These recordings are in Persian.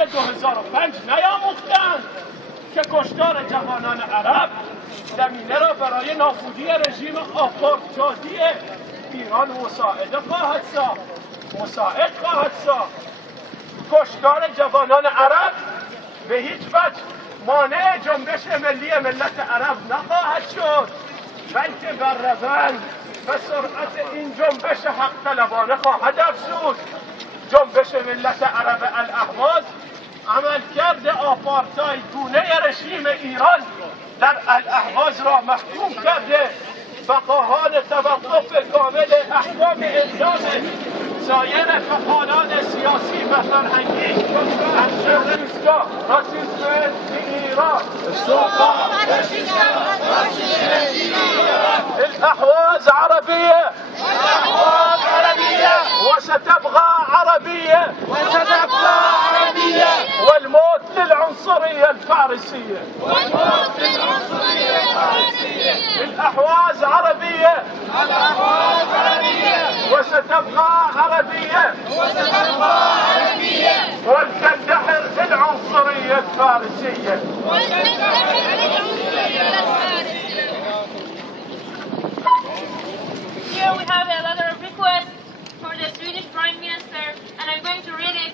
سال 2005 نیاموختند که کشتار جوانان عرب زمینه را برای نابودی رژیم آپارتایدی ایران مساعد خواهد ساخت. کشتار جوانان عرب به هیچ وجه مانع جنبش ملی ملت عرب نخواهد شد، بلکه بر روند و سرعت این جنبش حق طلبانه خواهد افزود. جنبش ملت عرب الاهواز عملکرد آپارتاید گونه رژیم ایران در الاهواز را محکوم کرده و خواهان توقف کامل احکام اعدام سایر فعالان سیاسی و فرهنگی راسیسم ایران. الأهواز عربية وستبقى عربية والموت للعنصرية الفارسية. الأهواز عربية وستبقى عربية ولتندحر العنصرية الفارسية. Here we have a letter of request for the Swedish Prime Minister, and I'm going to read it.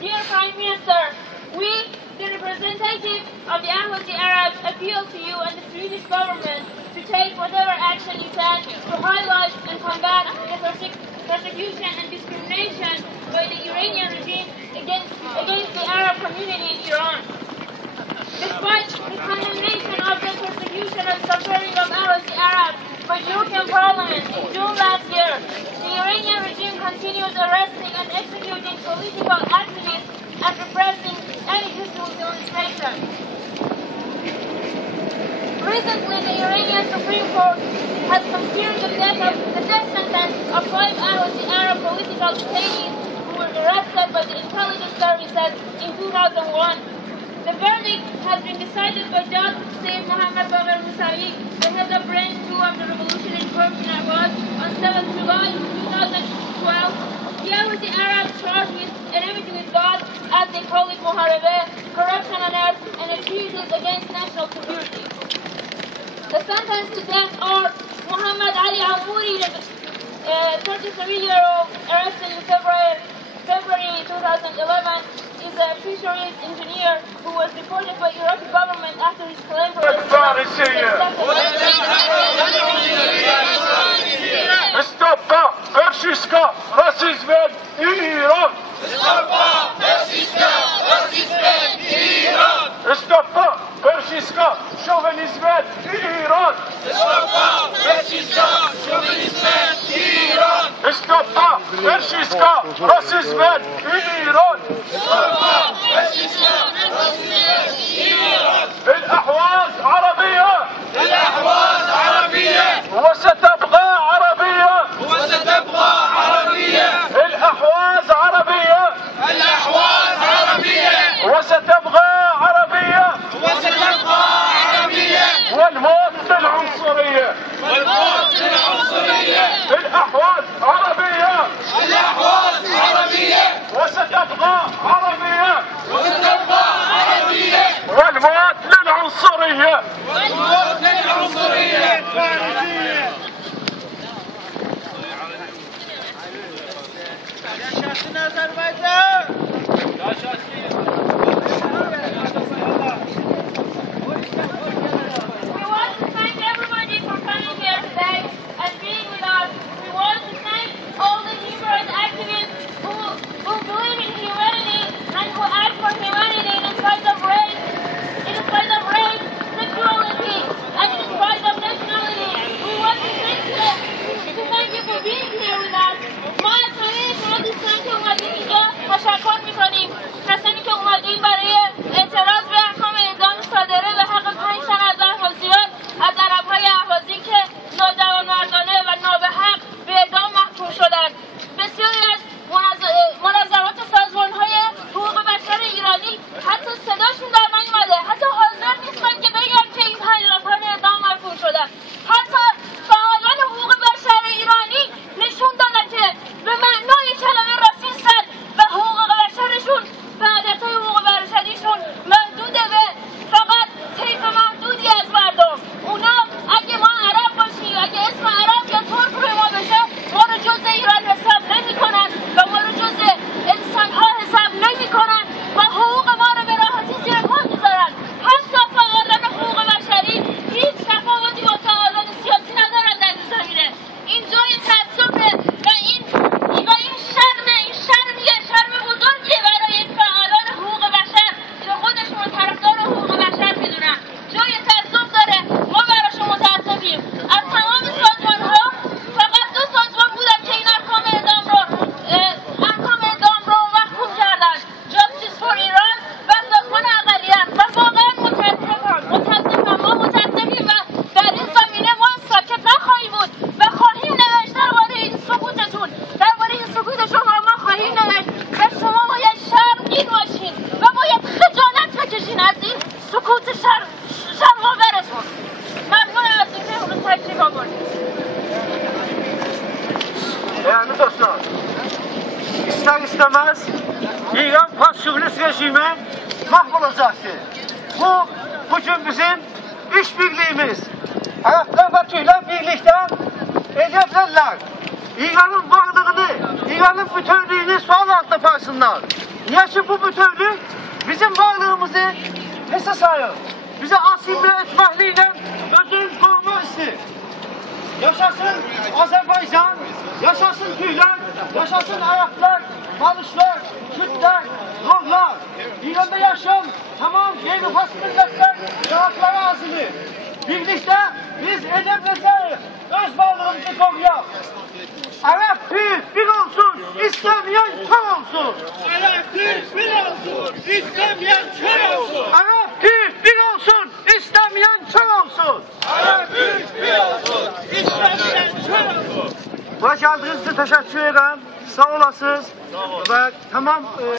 Dear Prime Minister, we, the representatives of the Ahwazi Arabs, appeal to you and the Swedish government to take whatever action you can to highlight and combat the persecution and discrimination by the Iranian regime against the Arab community in Iran. Despite the condemnation of the persecution and suffering of Ahwazi Arabs by the European Parliament in June last year, the Iranian regime continues arresting and executing political activists and repressing any peaceful demonstration. Recently, the Iranian Supreme Court has confirmed the death sentence of 5 Ahwazi Arab political detainees who were arrested by the intelligence services in 2001. The verdict has been decided by Judge Sayyid Mohammad Baqir Musawi, the head of Branch 2 of the Revolutionary Corps in Ahwaz, on 7 July 2012. The Ahwazi Arabs charged with enmity with God, as they call it, muharebe, corruption on earth, and treason against national security. The sentence to death are Muhammad Ali Amouri, 33-year-old, arrested in February 2011, is a fisheries engineer who was deported by the Iraqi government after his claim for Stoppa fasciska rasismen i Iran! Stoppa fasciska chauvinismen i Iran! Stoppa fasciska rasismen i Iran! الأحواز عربية وستبقى عربية الأحواز عربية وستبقى عربية والموت للعنصرية الأحواز عربية وستبقى عربية والموت للعنصرية We want to thank everybody for coming here today and being with us. We want to thank all the human activists who believe in humanity and who act for humanity in spite of race, sexuality, and in spite of nationality. We want to thank you for being here with us. ما از همه شما دوستان که اومدین اینجا تشکر میکنیم. کسانی که اومدین برای اعتراض به احکام اعدام صادره به حق 5 تن از اهوازیان از عربهای اهوازی که ناجوانمردانه و نابحق به اعدام محکوم شدند. بسیاری از منظمات سازمانهای حقوق بشر ایرانی حتی صداشون در نیومده، حتی حاضر نیستن که بگن که این 5 نفر اعدام محکوم شدن. حتی فعالان حقوق بشر ایرانی نشون دادن که به istemez İran faşist rejimi mahvolacaktır. Bugün bizim işbirliğimiz. Araplar ve Türkler birlikte edebilirler. İran'ın varlığını, İran'ın bütünlüğünü sual altına parsınlar. Niye ki bu bütünlük bizim varlığımızı hesap sayır. Bize asimile etmekliyle özünü koruma ister. Yaşasın Azerbaycan, yaşasın Türkler, yaşasın Araplar, Malışlar, Kürtler, Rumlar. İran'da yaşayan tamam gayri-fasıl milletler rahatları azimi. Birlikte biz edebileceğiz. Öz varlığımızı koruyalım. Arap Türk bir olsun, istemeyen kör olsun. Arap Türk bir olsun, istemeyen kör olsun. Arap Türk bir olsun, istemeyen kör olsun. Arap Türk bir olsun, istemeyen kör olsun. Buna geldiğiniz için teşekkür ederim. Sağ olasınız. Ve tamam.